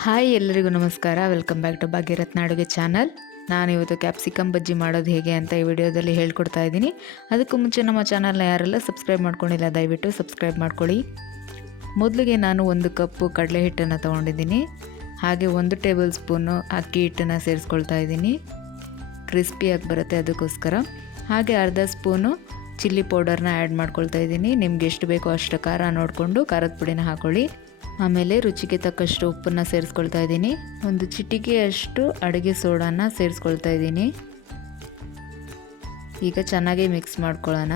Hi ಎಲ್ಲರಿಗೂ ನಮಸ್ಕಾರ. Welcome back to ಭಾಗ್ಯರತ್ನ ಅಡುಗೆ ಚಾನಲ್. ನಾನು ಇವತ್ತು ಕ್ಯಾಪ್ಸಿಕಮ್ ಬಜ್ಜಿ ಮಾಡೋದು ಹೇಗೆ ಅಂತ ಈ ವಿಡಿಯೋದಲ್ಲಿ ಹೇಳ್ಕೊಡ್ತಾ ಇದ್ದೀನಿ. ಅದಕ್ಕೂ ಮುಂಚೆ ನಮ್ಮ ಚಾನಲ್ನ ಯಾರೆಲ್ಲ ಸಬ್ಸ್ಕ್ರೈಬ್ ಮಾಡ್ಕೊಂಡಿಲ್ಲ, ದಯವಿಟ್ಟು ಸಬ್ಸ್ಕ್ರೈಬ್ ಮಾಡ್ಕೊಳ್ಳಿ. ಮೊದಲಿಗೆ ನಾನು ಒಂದು ಕಪ್ಪು ಕಡಲೆ ಹಿಟ್ಟನ್ನು ತೊಗೊಂಡಿದ್ದೀನಿ. ಹಾಗೆ ಒಂದು ಟೇಬಲ್ ಸ್ಪೂನು ಅಕ್ಕಿ ಹಿಟ್ಟನ್ನು ಸೇರಿಸ್ಕೊಳ್ತಾ ಇದ್ದೀನಿ. ಕ್ರಿಸ್ಪಿಯಾಗಿ ಬರುತ್ತೆ ಅದಕ್ಕೋಸ್ಕರ. ಹಾಗೆ ಅರ್ಧ ಸ್ಪೂನು ಚಿಲ್ಲಿ ಪೌಡರ್ನ ಆ್ಯಡ್ ಮಾಡ್ಕೊಳ್ತಾ ಇದ್ದೀನಿ. ನಿಮ್ಗೆ ಎಷ್ಟು ಬೇಕೋ ಅಷ್ಟು ಖಾರ ನೋಡಿಕೊಂಡು ಖಾರದ ಪುಡಿನ ಹಾಕೊಳ್ಳಿ. ಆಮೇಲೆ ರುಚಿಗೆ ತಕ್ಕಷ್ಟು ಉಪ್ಪನ್ನು ಸೇರಿಸ್ಕೊಳ್ತಾ ಇದ್ದೀನಿ. ಒಂದು ಚಿಟಿಕೆಯಷ್ಟು ಅಡುಗೆ ಸೋಡಾನ ಸೇರಿಸ್ಕೊಳ್ತಾ ಇದ್ದೀನಿ. ಈಗ ಚೆನ್ನಾಗಿ ಮಿಕ್ಸ್ ಮಾಡ್ಕೊಳ್ಳೋಣ.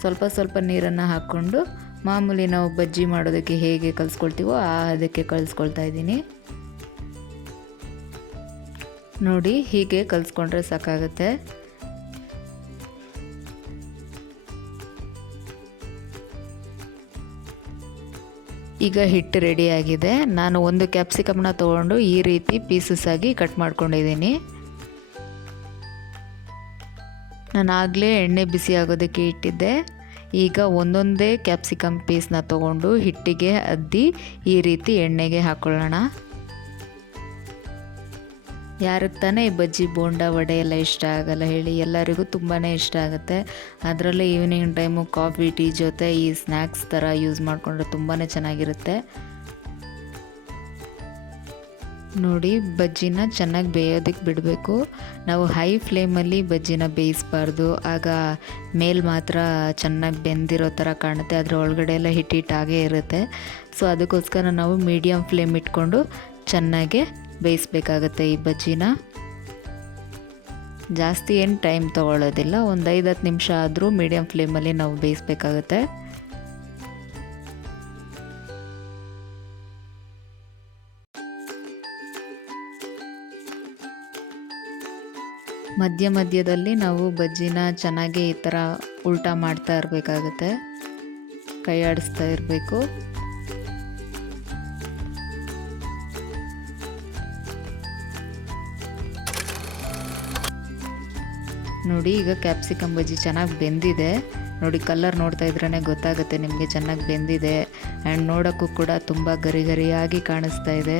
ಸ್ವಲ್ಪ ಸ್ವಲ್ಪ ನೀರನ್ನು ಹಾಕ್ಕೊಂಡು ಮಾಮೂಲಿ ನಾವು ಬಜ್ಜಿ ಮಾಡೋದಕ್ಕೆ ಹೇಗೆ ಕಲಿಸ್ಕೊಳ್ತೀವೋ ಆ ಅದಕ್ಕೆ ಕಲಿಸ್ಕೊಳ್ತಾ ಇದ್ದೀನಿ. ನೋಡಿ ಹೀಗೆ ಕಲಿಸ್ಕೊಂಡ್ರೆ ಸಾಕಾಗುತ್ತೆ. ಈಗ ಹಿಟ್ಟು ರೆಡಿಯಾಗಿದೆ ನಾನು ಒಂದು ಕ್ಯಾಪ್ಸಿಕಮ್ನ ತೊಗೊಂಡು ಈ ರೀತಿ ಪೀಸಸ್ ಆಗಿ ಕಟ್ ಮಾಡ್ಕೊಂಡಿದ್ದೀನಿ. ನಾನು ಆಗಲೇ ಎಣ್ಣೆ ಬಿಸಿ ಆಗೋದಕ್ಕೆ ಇಟ್ಟಿದ್ದೆ. ಈಗ ಒಂದೊಂದೇ ಕ್ಯಾಪ್ಸಿಕಮ್ ಪೀಸ್ನ ತೊಗೊಂಡು ಹಿಟ್ಟಿಗೆ ಅದ್ದಿ ಈ ರೀತಿ ಎಣ್ಣೆಗೆ ಹಾಕೊಳ್ಳೋಣ. ಯಾರಿಗೆ ತಾನೇ ಈ ಬಜ್ಜಿ ಬೋಂಡ ವಡೆ ಎಲ್ಲ ಇಷ್ಟ ಆಗಲ್ಲ ಹೇಳಿ, ಎಲ್ಲರಿಗೂ ತುಂಬಾ ಇಷ್ಟ ಆಗುತ್ತೆ. ಅದರಲ್ಲೇ ಈವ್ನಿಂಗ್ ಟೈಮು ಕಾಫಿ ಟೀ ಜೊತೆ ಈ ಸ್ನ್ಯಾಕ್ಸ್ ಥರ ಯೂಸ್ ಮಾಡಿಕೊಂಡ್ರೆ ತುಂಬಾ ಚೆನ್ನಾಗಿರುತ್ತೆ. ನೋಡಿ, ಬಜ್ಜಿನ ಚೆನ್ನಾಗಿ ಬೇಯೋದಕ್ಕೆ ಬಿಡಬೇಕು. ನಾವು ಹೈ ಫ್ಲೇಮಲ್ಲಿ ಬಜ್ಜಿನ ಬೇಯಿಸಬಾರ್ದು. ಆಗ ಮೇಲ್ ಮಾತ್ರ ಚೆನ್ನಾಗಿ ಬೆಂದಿರೋ ಥರ ಕಾಣುತ್ತೆ. ಅದರ ಒಳಗಡೆ ಎಲ್ಲ ಹಿಟ್ಟಿಟ್ಟಾಗೇ ಇರುತ್ತೆ. ಸೊ ಅದಕ್ಕೋಸ್ಕರ ನಾವು ಮೀಡಿಯಮ್ ಫ್ಲೇಮ್ ಇಟ್ಕೊಂಡು ಚೆನ್ನಾಗೆ ಬೇಯಿಸ್ಬೇಕಾಗತ್ತೆ ಈ ಬಜ್ಜಿನ. ಜಾಸ್ತಿ ಏನು ಟೈಮ್ ತೊಗೊಳ್ಳೋದಿಲ್ಲ, ಒಂದು ಐದು ಹತ್ತು ನಿಮಿಷ ಆದರೂ ಮೀಡಿಯಮ್ ಫ್ಲೇಮಲ್ಲಿ ನಾವು ಬೇಯಿಸ್ಬೇಕಾಗತ್ತೆ. ಮಧ್ಯ ಮಧ್ಯದಲ್ಲಿ ನಾವು ಬಜ್ಜಿನ ಚೆನ್ನಾಗಿ ಈ ಥರ ಉಲ್ಟಾ ಮಾಡ್ತಾ ಇರಬೇಕಾಗುತ್ತೆ. ಕೈ ಆಡಿಸ್ತಾ ಇರಬೇಕು. ನೋಡಿ, ಈಗ ಕ್ಯಾಪ್ಸಿಕಮ್ ಬಜ್ಜಿ ಚೆನ್ನಾಗಿ ಬೆಂದಿದೆ. ನೋಡಿ ಕಲರ್ ನೋಡ್ತಾ ಇದ್ರೇ ಗೊತ್ತಾಗುತ್ತೆ ನಿಮಗೆ ಚೆನ್ನಾಗಿ ಬೆಂದಿದೆ. ಆ್ಯಂಡ್ ನೋಡೋಕ್ಕೂ ಕೂಡ ತುಂಬ ಗರಿ ಗರಿಯಾಗಿ ಕಾಣಿಸ್ತಾ ಇದೆ.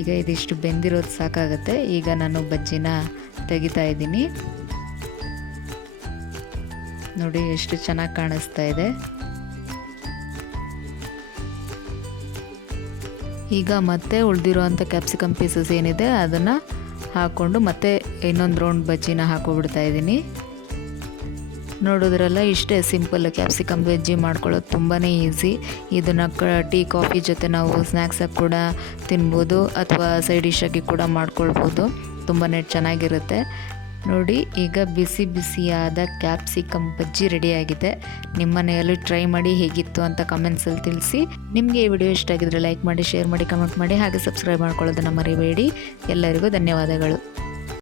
ಈಗ ಇದಿಷ್ಟು ಬೆಂದಿರೋದು ಸಾಕಾಗುತ್ತೆ. ಈಗ ನಾನು ಬಜ್ಜಿನ ತೆಗಿತಾ ಇದ್ದೀನಿ. ನೋಡಿ, ಎಷ್ಟು ಚೆನ್ನಾಗಿ ಕಾಣಿಸ್ತಾ ಇದೆ. ಈಗ ಮತ್ತೆ ಉಳಿದಿರುವಂಥ ಕ್ಯಾಪ್ಸಿಕಮ್ ಪೀಸಸ್ ಏನಿದೆ, ಅದನ್ನು ಹಾಕ್ಕೊಂಡು ಮತ್ತೆ ಇನ್ನೊಂದು ರೌಂಡ್ ಬಜ್ಜಿನ ಹಾಕೋಬಿಡ್ತಾ ಇದ್ದೀನಿ. ನೋಡೋದ್ರಲ್ಲ ಇಷ್ಟೇ ಸಿಂಪಲ್ ಕ್ಯಾಪ್ಸಿಕಮ್ ಬಜ್ಜಿ ಮಾಡ್ಕೊಳ್ಳೋದು ತುಂಬಾ ಈಸಿ ಇದನ್ನು ಕ ಟೀ ಕಾಫಿ ಜೊತೆ ನಾವು ಸ್ನ್ಯಾಕ್ಸಾಗಿ ಕೂಡ ತಿನ್ಬೋದು ಅಥವಾ ಸೈಡ್ ಡಿಶಾಗಿ ಕೂಡ ಮಾಡ್ಕೊಳ್ಬೋದು. ತುಂಬಾ ಚೆನ್ನಾಗಿರುತ್ತೆ. ನೋಡಿ, ಈಗ ಬಿಸಿ ಬಿಸಿಯಾದ ಕ್ಯಾಪ್ಸಿಕಮ್ ಬಜ್ಜಿ ರೆಡಿಯಾಗಿದೆ. ನಿಮ್ಮ ಮನೆಯಲ್ಲೂ ಟ್ರೈ ಮಾಡಿ ಹೇಗಿತ್ತು ಅಂತ ಕಮೆಂಟ್ಸಲ್ಲಿ ತಿಳಿಸಿ. ನಿಮಗೆ ಈ ವಿಡಿಯೋ ಇಷ್ಟ ಆಗಿದ್ರೆ ಲೈಕ್ ಮಾಡಿ ಶೇರ್ ಮಾಡಿ ಕಮೆಂಟ್ ಮಾಡಿ, ಹಾಗೆ ಸಬ್ಸ್ಕ್ರೈಬ್ ಮಾಡ್ಕೊಳ್ಳೋದನ್ನು ಮರಿಬೇಡಿ. ಎಲ್ಲರಿಗೂ ಧನ್ಯವಾದಗಳು.